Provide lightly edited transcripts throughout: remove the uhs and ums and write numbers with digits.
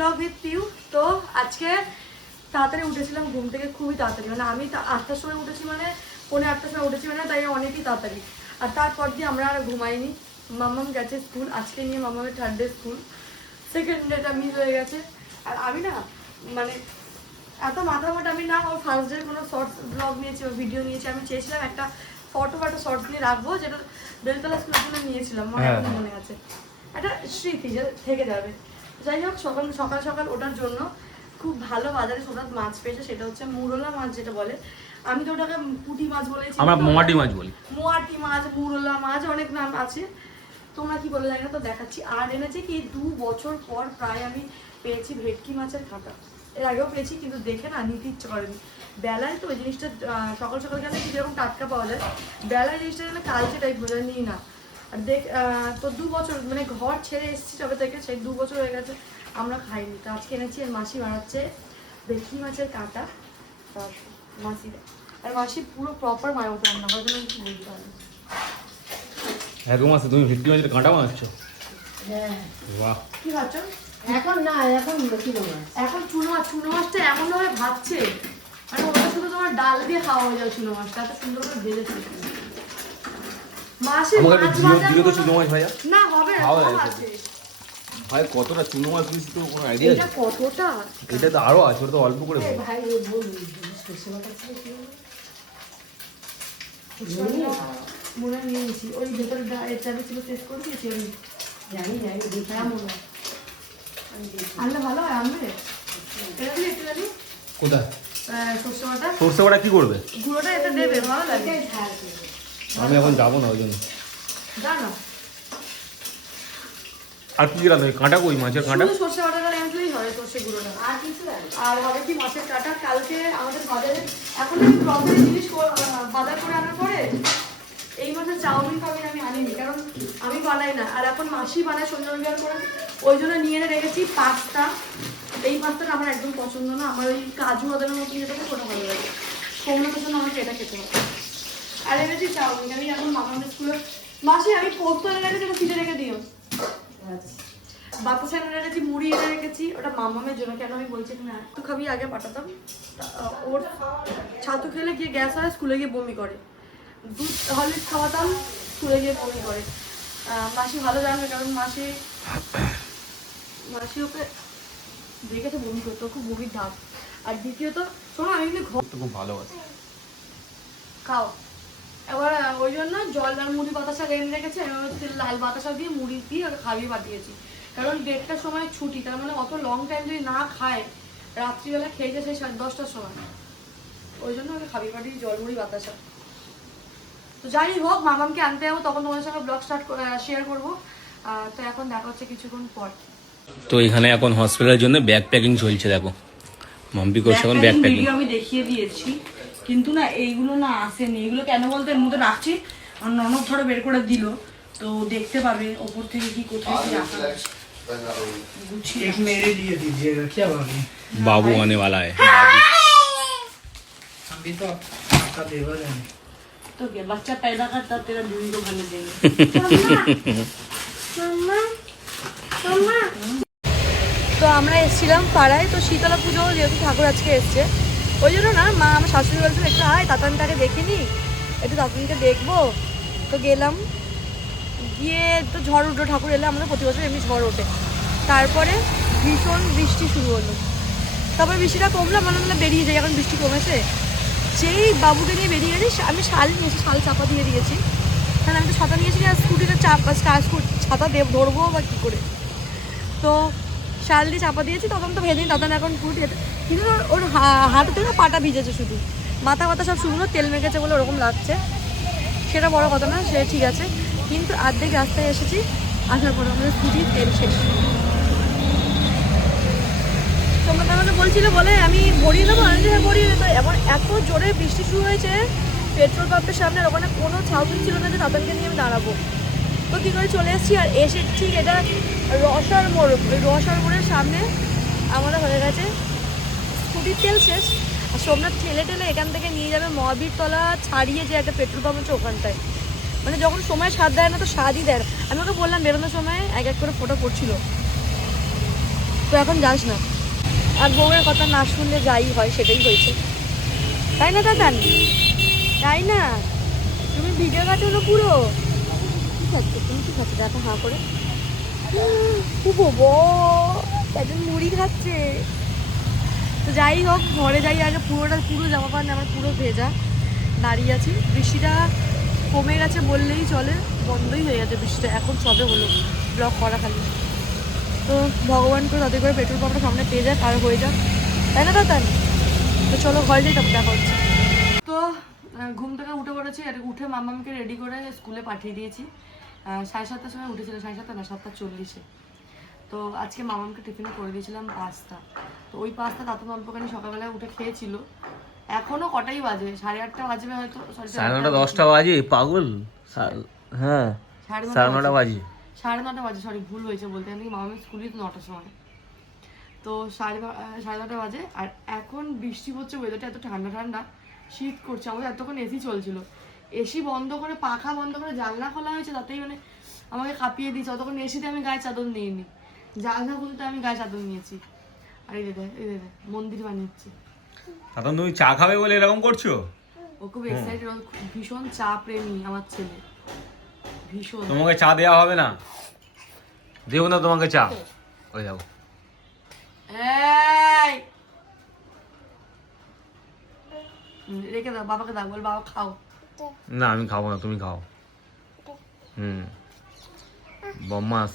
Blog with Piu. তো আজকে তাড়াতাড়ি উঠেছিলাম ঘুম থেকে, খুবই তাড়াতাড়ি, মানে আমি 8টার সময় উঠেছি, মানে 8:45 সময় উঠেছি, মানে তাই অনেকই তাড়াতাড়ি। আর তারপর দিয়ে আমরা আর ঘুমাইনি। মাম্মাম গেছে স্কুল, আজকে নিয়ে মাম্মামের 3rd day school, 2nd data miss হয়ে গেছে। আর আমি না মানে এত মাথামোটা আমি না, ওর 1st ডে কোনো শর্টস ব্লগ নিয়েছি, ওর ভিডিও নিয়েছি। আমি চেয়েছিলাম একটা ফটো বা একটা শর্টস নিয়ে রাখবো, যেটা বেলতলা স্কুলের জন্য নিয়েছিলাম, আমার এখন মনে আছে, একটা স্মৃতি যে থেকে যাবে। যাই হোক, সকাল সকাল ওটার জন্য খুব ভালো বাজারে সোনাত মাছ পেয়েছে, সেটা হচ্ছে মুরলা মাছ যেটা বলে। আমি তো ওটাকে পুঁটি মাছ বলেছি, আমরা মোয়াটি মাছ বলি। মোয়াটি মাছ, মুরলা মাছ, অনেক নাম আছে, তোমরা কি বলে জানি না, তো দেখাচ্ছি। আর এনেছে কি 2 বছর পর প্রায় আমি পেয়েছি ভেটকি মাছের কাঁটা। এর আগেও পেয়েছি, কিন্তু দেখে না নিতে ইচ্ছে করেনি। বেলায় তো ওই জিনিসটা সকাল সকাল গেলে কি যেরকম টাটকা পাওয়া যায়, বেলায় জিনিসটা গেলে কালচে টাইপ বোঝা নিই না। আর দেখ তো 2 বছর মানে ঘর ছেড়ে এসেছি তবে থেকে, সেই 2 বছর হয়ে গেছে আমরা খাইনি। তো আজকে এনেছি, আর মাসি বানাচ্ছে ভেটকি মাছের কাঁটা মাসিরা। আর মাসি পুরো প্রপার মায়ের মতো রান্না করে, তুমি কি বলতে পারো? একদম আছে, তুমি ভেটকি মাছের কাঁটা বানাচ্ছ? হ্যাঁ। বাহ, কি ভাবছ? এখন না, এখন চুনো মাছ। এখন চুনো মাছটা এমন ভাবে ভাজছে, মানে ওটা শুধু তোমার ডাল দিয়ে খাওয়া হয়ে যায়। চুনো মাছটা এত সুন্দর করে ভেজেছে মাসি। আমাকে একটা জিরো তো চুনো মাছ ভাজা না হবে না, খাওয়া কম যায় আছে। ভাই কতটা চুনো মাছ দিয়েছি তো কোনো আইডিয়া এটা আছে? কতটা? এটা তো আরো আছে, ওটা তো অল্প করে এই ভাই। ভাই ও বলি সরষে বাটা ছিল কি হলো? মনে নিয়ে নিয়েছি, ওই ভেতরে এটা ছিল, শেষ করে দিয়েছি। ওই জানি দেখি হ্যাঁ মনে হয়। আনলে ভালো হয়, আনবে এটা দিলে একটু জানি কোথায় সরষে বাটা, সরষে বাটা কি করবে? গুঁড়োটা এটা দেবে, ভালো লাগে। আমি এখন যাবো না ওই জন্য। জানো আর কি রান্না? কাঁটা কই মাছের কাঁটা? শুধু সরষে বাটাটা আনলেই হয়, সরষে গুঁড়োটা। আর কিছু লাগে? আর হবে কি মাছের কাঁটা কালকে আমাদের বাজারে, এখন আমি গ্রসারি জিনিস বাজার করে আনার পরে এই মাসে চাউমিন ফাউমিন আমি আনিনি, কারণ আমি বানাই না। আর এখন মাসি বানায় সন্ধ্যা রবিবার করে, ওই জন্য নিয়ে এনে রেখেছি পাস্তা। এই পাস্তাটা আমার একদম পছন্দ না, আমার ওই কাজু বাদামের মতো যেটা ওটা ভালো লাগে। সোমনাথের জন্য আমাকে এটা খেতে হবে। আর এনেছি চাউমিন, আমি এখন মামাদের স্কুলে মাসি আমি পোস্ত এনে রেখেছি, ওটা ফ্রিজে রেখে দিও। বাতাসা এনে রেখেছি, মুড়ি এনে রেখেছি, ওটা মামামের জন্য। কেন আমি বলছি না, একটু খাবি আগে পাঠাতাম। ওর ছাতু খেলে গিয়ে গ্যাস হয়, স্কুলে গিয়ে বমি করে। দুধ হরলিক্স খাওয়াতাম, স্কুলে গিয়ে বমি করে। মাসি ভালো জানবে, কারণ মাসি ওকে দেখেছে বমি করতো, খুব বমির ধাপ। আর দ্বিতীয়ত শোনো, আমি কিন্তু ঘর খুব ভালো আছে। খাও এবার, ওই জন্য জল আর মুড়ি বাতাসা এনে রেখেছি। আমি হচ্ছে লাল বাতাসা দিয়ে মুড়ি দিয়ে ওকে খাইয়ে পাঠিয়েছি, কারণ 1:30টার সময় ছুটি, তার মানে অত লং টাইম যদি না খায়, রাত্রিবেলা খেয়েছে সেই 10:30টার সময়, ওই জন্য ওকে খাইয়ে পাঠিয়েছি জল মুড়ি বাতাসা। তো যাই হোক, মামামকে আনতে যাবো, তখন তোমাদের সঙ্গে ব্লগ শেয়ার করবো। তো এখন দেখা হচ্ছে কিছুক্ষণ পর। তো এখানে এখন হসপিটালের জন্য ব্যাগ প্যাকিং চলছে, দেখো মাম্পি করছে এখন ব্যাগ প্যাকিং। আমি দেখিয়ে দিয়েছি, কিন্তু না এইগুলো না আসেনি। এগুলো কেন বলতে, এর মধ্যে রাখছি, আর ননদ ধরে বের করে দিল, তো দেখতে পাবে ওপর থেকে কি কোথায় কি রাখা আছে। एक मेरे लिए दीजिएगा क्या भाभी? बाबू आने वाला है। अभी तो आपका देवर है। तो क्या बच्चा पैदा करता तेरा बीवी को खाने देंगे। তো আমরা এসেছিলাম পাড়ায়, তো শীতলা পুজো যেহেতু ঠাকুর আজকে এসছে, ওই জন্য না মা আমার শাশুড়ি বলছিল একটু আয় তাতানটাকে দেখিনি, একটু তাতানকে দেখবো। তো গেলাম, গিয়ে তো ঝড় উঠলো, ঠাকুর এলে আমাদের প্রতি বছর এমনি ঝড় ওঠে। তারপরে ভীষণ বৃষ্টি শুরু হলো, তারপরে বৃষ্টিটা কমলো, মনে হলো বেরিয়ে যাই, এখন বৃষ্টি কমেছে। যেই বাবুকে নিয়ে বেরিয়ে গেছি, আমি শাল নিয়েছি, শাল চাপা দিয়ে দিয়েছি, কারণ আমি তো ছাতা নিয়েছি, আর স্কুটিটা ছাতা ধরবো বা কী করে, তো শাল দিয়ে চাপা দিয়েছি। তখন তো ভেদিন দাদান এখন পুরো, কিন্তু ওর হাঁটু থেকে পাটা ভিজেছে, শুধু মাথা সব শুকনো, তেল মেখেছে বলে ওরকম লাগছে, সেটা বড় কথা না, সে ঠিক আছে। কিন্তু অর্ধেক রাস্তায় এসেছি, আসার পরে আমাদের স্কুটির তেল শেষ। তোমরা আমাকে বলছিল বলে আমি ভরিয়ে দেবো, আমি ভরিয়ে দেবো। এমন এত জোরে বৃষ্টি শুরু হয়েছে, পেট্রোল পাম্পের সামনে, ওখানে কোনো ছাউনি ছিল না যে দাদানকে নিয়ে আমি দাঁড়াবো। তো কী করে চলে এসেছি, আর এসে ঠিক এটা রসার মোড়, ওই রসার মোড়ের সামনে আমাদের হয়ে গেছে স্কুটির তেল শেষ। আর সোমনাথ ঠেলে এখান থেকে নিয়ে যাবে মহাবীর তলা ছাড়িয়ে, যে একটা পেট্রোল পাম্প আছে ওখানটায়। মানে যখন সময় স্বাদ দেয় না, তো স্বাদই দেয় না। আমি ওকে বললাম বেরোনোর সময় এক এক করে ফটো করছিল, তো এখন যাস না। আর বউয়ের কথা না শুনলে যাই হয় সেটাই হয়েছে, তাই না দাদা? তাই না? তুমি ভিডিও কাটো না পুরো? কি খাচ্ছ তুমি? কি খাচ্ছ দেখা হাঁ করে? তাদের মুড়ি খাচ্ছে। তো যাই হোক, ঘরে যাই আগে। পুরো জামা প্যান্ট আমার পুরো ভেজা, দাঁড়িয়ে আছি। বৃষ্টিটা কমে গেছে বললেই চলে, বন্ধই হয়ে গেছে বৃষ্টিটা, এখন সবে হলো ব্লক করা খালি। তো ভগবান করে তাদের করে পেট্রোল পাম্পটা সামনে পেয়ে যায় আর হয়ে যাক, তাই না দাদা? তো চলো ঘরে যাই, তারপর দেখা হচ্ছে। তো ঘুম থেকে উঠে পড়েছি, আর উঠে মামাকে রেডি করে স্কুলে পাঠিয়ে দিয়েছি। 7:30টার সময় উঠেছিল, 7:30 না 7:40-এ। তো আজকে মামাকে টিফিনে করে দিয়েছিলাম পাস্তা। তো ওই পাস্তা তাতো অল্পখানি সকালবেলায় উঠে খেয়েছিল। এখনো কটাই বাজে, 8:30 বাজবে হয়তো, সরি 9:30 10টা বাজে পাগল। হ্যাঁ 9:30 বাজে, 9:30 বাজে, সরি ভুল হয়েছে বলতে, আমি মামার স্কুলে তো 9টার সময়। তো 9:30 বাজে, আর এখন বৃষ্টি পড়ছে, ওয়েদারটা এত ঠান্ডা ঠান্ডা, শীত করছে। আমাদের এতক্ষণ এসি চলছিল, এসি বন্ধ করে পাখা বন্ধ করে জানলা খোলা হয়েছে, তাতেই মানে আমাকে কাঁপিয়ে দিয়েছে। অতক্ষণ এসিতে আমি গায়ে চাদর নিইনি, জানলা খুলতে আমি গায়ে চাদর নিয়েছি। আর এই দে মন্দির বানিয়েছি। এখন তুমি চা খাবে বলে এরকম করছো? ও খুব এক্সাইটেড, ভীষণ চা প্রেমী আমার ছেলে, ভীষণ। তোমাকে চা দেওয়া হবে না? দেবো না তোমাকে চা। ওই যাবো। এই রেখে দাও, বাবাকে দাও, বল বাবা খাও। না আমি খাবো না, তুমি খাও। বম্মাস।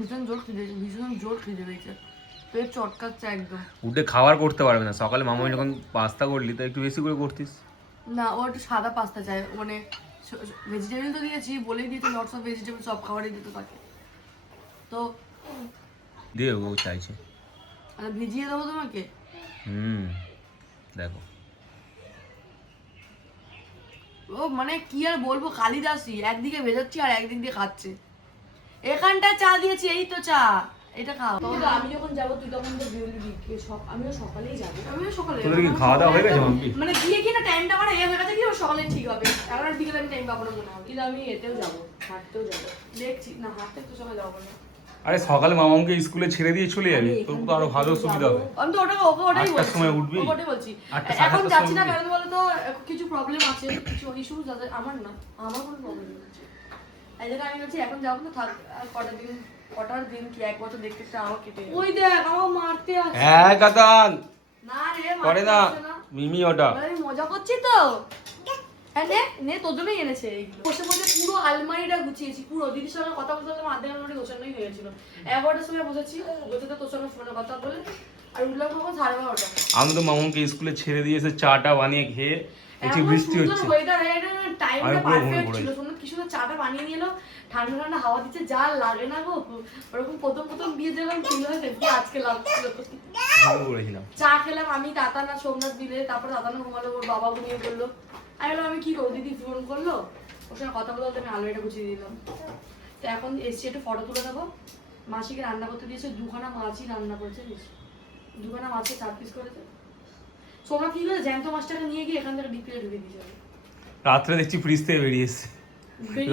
ভীষণ জোর খিদে পেয়েছে, পেট চটকাচ্ছে একদম। উঠে খাবার করতে পারবে না। সকালে মামা যখন পাস্তা করলি তো একটু বেশি করে করতিস। না, ও একটু সাদা পাস্তা চাই, মানে ভেজিটেবল তো দিয়েছি, বলেই দিয়েছি লটস অফ ভেজিটেবল, সব খাবারই দিতে থাকে। তো দিয়ে ও চাইছে। ভিজিয়ে দেবো তোমাকে। দেখো ও মানে কি আর বলবো, কালিদাসী, একদিকে ভেজাচ্ছি আর একদিক দিয়ে খাচ্ছে। এখানটা চা দিয়েছি, এই তো চা, এটা খাও। আমি যখন যাবো তুই তখন তো আমিও সকালেই যাবো। আমিও সকালে তোদের কি খাওয়া দাওয়া হয়ে গেছে মাম্পি? মানে গিয়ে কি না টাইমটা আমার হয়ে গেছে কি, সকালে ঠিক হবে। এখন আর বিকেলে আমি টাইম পাবো না মনে হয়। কিন্তু আমি এতেও যাবো, হাঁটতেও যাবো। দেখছি না, হাঁটতে তো সময় যাবো না। আরে সকালে মামাকে স্কুলে ছেড়ে দিয়ে চলে যাবি, তোর তো আরো ভালো সুবিধা হবে। আমি তো ওটাই 8টার বলছি, সময় উঠবি? ওটাই বলছি। 8টা, এখন 8:30 যাচ্ছি না সময় কারণ বলো তো কিছু প্রবলেম আছে, কিছু ইস্যুস আছে। আমার না, আমার কোনো প্রবলেম নেই। এই জন্য আমি বলছি এখন যাবো না, থাক। আর কটার দিন কি, 1 বছর দেখতে দেখতে আমার কেটে যাবে। ওই দেখ আমার মারতে আসছে। হ্যাঁ কাতান না রে, করে মারতে না আসছে না। মিমি ওটা। আমি মজা করছি তো। হ্যাঁ নে তোর জন্যই এনেছে এইগুলো। বসে বসে পুরো আলমারিটা গুছিয়েছি পুরো। দিদির সঙ্গে কথা বলতে বলতে আধা ঘন্টা গোছানোই হয়ে গেছিল। 11টার সময় বসেছি, বসে তোর সঙ্গে ফোনে কথা বলে, আর উঠলাম কখন 12:30। আমি তো মামাকে স্কুলে ছেড়ে দিয়ে এসে চাটা বানিয়ে খেয়ে একটু বৃষ্টি হচ্ছে। ওয়েদার টাইমটা আমি পুরো পারফেক্ট ঘুমিয়ে ছিল। শুনুন কি সুন্দর চাটা বানিয়ে নিয়ে এলো, ঠান্ডা ঠান্ডা হাওয়া দিচ্ছে, যা লাগে না গো। ওরকম প্রথম বিয়ে যখন ফিল হয় দেখি আজকে লাগছিল। আমি করেছিলাম চা খেলাম আমি, তাতান আর সোমনাথ দিলে, তারপরে তাতানো ঘুমালো, ওর বাবা ঘুমিয়ে পড়লো। আমি বললাম আমি কি করবো, দিদি ফোন করলো, ওর সঙ্গে কথা বলতে আমি আলুটা গুছিয়ে দিলাম। তো এখন এসছি একটু ফটো তুলে দেবো। মাসিকে রান্না করতে দিয়েছে, 2খানা মাছই রান্না করেছে, 2খানা মাছে 4 পিস করেছে। সোমনাথ কি করে জ্যান্ত মাছটাকে নিয়ে গিয়ে এখান থেকে ডিপ প্লেটে ঢুকে দিয়েছে। রাত্রে দেখছি ফ্রিজ থেকে বেরিয়ে এসছে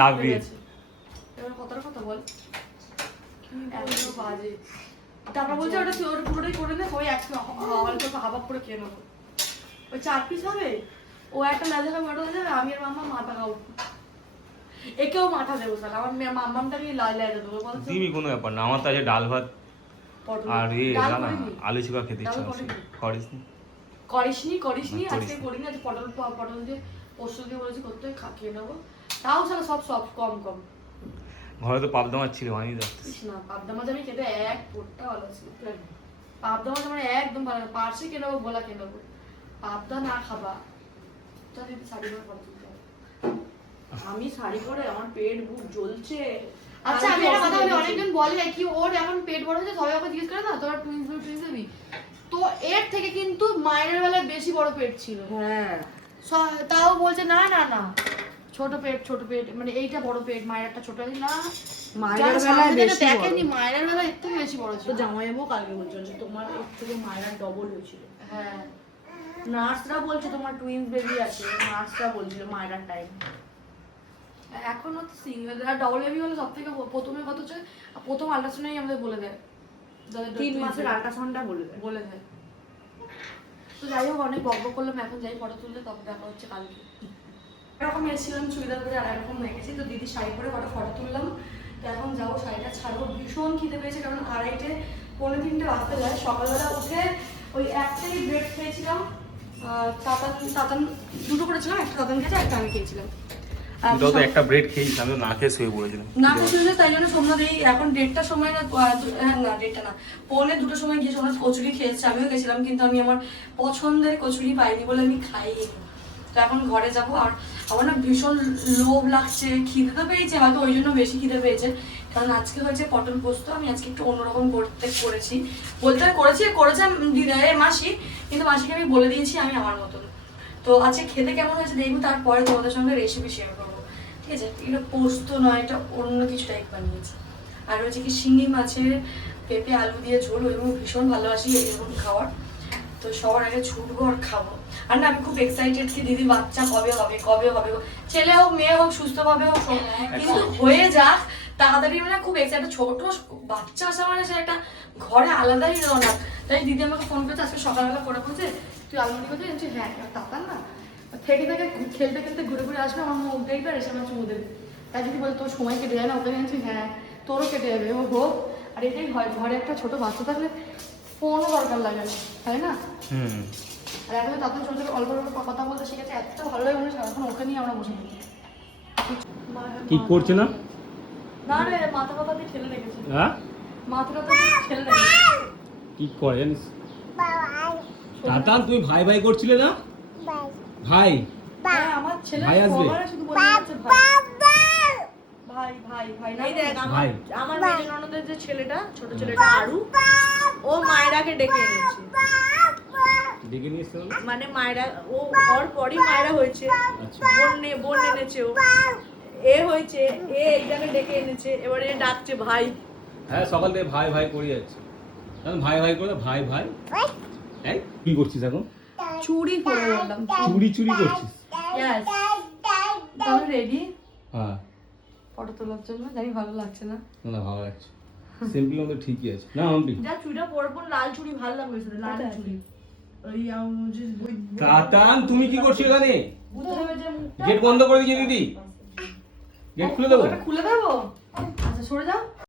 লাভ দিয়ে। এবার কথা বল, এখনো বাজে। তারপর বলছে ওটা পুরোটাই করে নে, সবাই একসাথে হাবাব করে খেয়ে নেবো। ওই 4 পিস হবে, ও একটা মেজে খাবে, ওটা দেবে, আমি আর মাম্মা মাথা খাবো। একেও মাথা দেবো স্যার, আমার মাম্মামটাকে লাই দেবো। বলছো দিবি কোনো ব্যাপার না, আমার তো আছে ডাল ভাত আর না আলু চিকা খেতে ইচ্ছা করছে। করিসনি আজকে করিনি, আজকে পটল দিয়ে পোস্ত দিয়ে বলেছি করতে, খেয়ে নেবো। তাও স্যার সব কম ঘরে তো পাবদা মাছ ছিল বানিয়ে যাচ্ছে না। পাবদা মাছ আমি খেতে এক পোটটা ভালো ছিল। পাবদা মাছ আমার একদম ভালো না, পার্সে কিনে নেবো, গোলা কিনে নেবো। পাবদা না খাবা, দিদি শাড়ি পরে ফটো তুলতে হবে। আমি শাড়ি পরে আমার পেট বুক জ্বলছে। আচ্ছা আমি একটা কথা বলি, অনেকজন বলে কি ওর এখন পেট বড় হয়েছে, সবাই ওকে জিজ্ঞেস করে না তোর টুইন্স হবি, তো এর থেকে কিন্তু মায়ের বেলায় বেশি বড় পেট ছিল। হ্যাঁ তাও বলছে না ছোট পেট, মানে এইটা বড় পেট, মায়ের একটা ছোট না। মায়ের বেলায় বেশি দেখেনি, মায়ের বেলায় এর থেকে বেশি বড় ছিল। জামাইবাবু কালকে বলছিল তোমার এর থেকে মায়ের ডবল হয়েছিল। হ্যাঁ নার্সরা বলছে তোমার টুইন্স বেবি আছে, নার্সরা বলছিল মায়ের টাইম। এখনো তো সিঙ্গেল আর ডবল বেবি হলে সব থেকে প্রথমে কত হচ্ছে, প্রথম আল্ট্রাসাউন্ডেই আমাদের বলে দেয় 3 মাসের আল্ট্রাসাউন্ডটা বলে দেয়। তো যাই হোক অনেক বক বক করলাম, এখন যাই ফটো তুলতে, তবে দেখা হচ্ছে কালকে। এরকম এসেছিলাম চুড়িদার পরে, আর এরকম হয়ে গেছি। তো দিদি শাড়ি পরে কটা ফটো তুললাম, তো এখন যাবো শাড়িটা ছাড়বো। ভীষণ খিদে পেয়েছে, কারণ 2:30 পৌনে 3টে বাজতে যায়। সকালবেলা উঠে ওই একটাই ব্রেড খেয়েছিলাম, তাতান দুটো করেছিলাম, একটা তাতান খেয়েছে, একটা আমি খেয়েছিলাম। তোর তো একটা ব্রেড খেয়েছিস, আমি তো না খেয়ে শুয়ে পড়েছিলাম। না খেয়েছিল, তাই জন্য সোমনাথ এই এখন 1:30টার সময় না, না 1:30 না, পৌনে 2টোর সময় গিয়ে সোমনাথ কচুরি খেয়েছে, আমিও গেছিলাম, কিন্তু আমি আমার পছন্দের কচুরি পাইনি বলে আমি খাইনি। তো এখন ঘরে যাবো। আর আমার না ভীষণ লোভ লাগছে, খিদে তো পেয়েছে, হয়তো ওই জন্য বেশি খিদে পেয়েছে, কারণ আজকে হয়েছে পটল পোস্ত। আমি আজকে একটু অন্যরকম করেছি, করেছে দিদা মাসি, কিন্তু মাসিকে আমি বলে দিয়েছি আমি আমার মতন। তো আজকে খেতে কেমন হয়েছে দেখবো, তারপরে তোমাদের সঙ্গে রেসিপি শেয়ার করবো, ঠিক আছে? এটা পোস্ত নয়, এটা অন্য কিছু টাইপ বানিয়েছি। আর হচ্ছে কি শিঙি মাছের পেঁপে আলু দিয়ে ঝোল, ওইরকম ভীষণ ভালোবাসি এরকম খাওয়ার। তো সবার আগে ছুটবো আর খাবো। আর না আমি খুব এক্সাইটেড কি দিদি বাচ্চা কবে হবে, ছেলে হোক মেয়ে হোক সুস্থভাবে হোক, কিন্তু হয়ে যাক তাড়াতাড়ি। মানে খুব এক্সাইটেড, ছোট বাচ্চা আসা মানে সে একটা ঘরে আলাদাই রওনা। তাই দিদি আমাকে ফোন করেছে আজকে সকালবেলা, করে বলছে তুই আলমারি কোথায় জানছি? হ্যাঁ, তাতান না থেকে খেলতে খেলতে ঘুরে ঘুরে আসবে, আমার মুখ দেখবে আর এসে আমার চুমু দেবে। তাই যদি বলে তোর সময় কেটে যায় না, ওকে জানছি হ্যাঁ তোরও কেটে যাবে, ও হোক। আর এটাই হয়, ঘরে একটা ছোট বাচ্চা থাকলে ফোনও দরকার লাগে না, তাই না? আর এখন তখন ছোট ছোট অল্প অল্প কথা বলতে শিখেছে, এত ভালো লাগে মনে হয়। এখন ওকে নিয়ে আমরা বসে থাকি। কি করছে না? না রে, মাথা কথা দিয়ে ঠেলে রেখেছে, হ্যাঁ মাথাটা তো ঠেলে রেখেছে। কি করেন তাতান? তুমি ভাই ভাই করছিলে না? ভাই হ্যাঁ, আমার ছেলে ভাই আসবে? সবার শুধু বলে যাচ্ছে ভাই ভাই ভাই ভাই। এই দেখ ভাই। আমার মেয়ে ননদের যে ছেলেটা, ছোট ছেলেটা আরু, ও মায়েরাকে ডেকে এনেছে। ডেকে নিয়ে এসছে মানে মায়েরা, ও ওর পরই মায়েরা হয়েছে, আচ্ছা। বোন এনেছে, ও এ হয়েছে, এইখানে ডেকে এনেছে, এবারে ডাকছে ভাই। হ্যাঁ, সকাল থেকে ভাই ভাই করে যাচ্ছে। ভাই ভাই করে ভাই ভাই। এই কি করছিস এখন? চুরি করে বললাম, চুরি করছিস? ইয়েস। তাহলে রেডি হ্যাঁ, ফটো তোলার জন্য। জানি ভালো লাগছে না, না ভালো লাগছে, সিম্পল মতো ঠিকই আছে। না মাম্পি, যা চুড়িটা পরবো, লাল চুড়ি ভালো লাগবে, লাল কোথায়? চুড়ি। ওই তাতান তুমি কি করছো এখানে? বুঝতে হবে যে মুখটা গেট বন্ধ করে দিয়েছে দিদি, গেট খুলে দেবো? ওটা খুলে দেবো? আচ্ছা সরে যাও।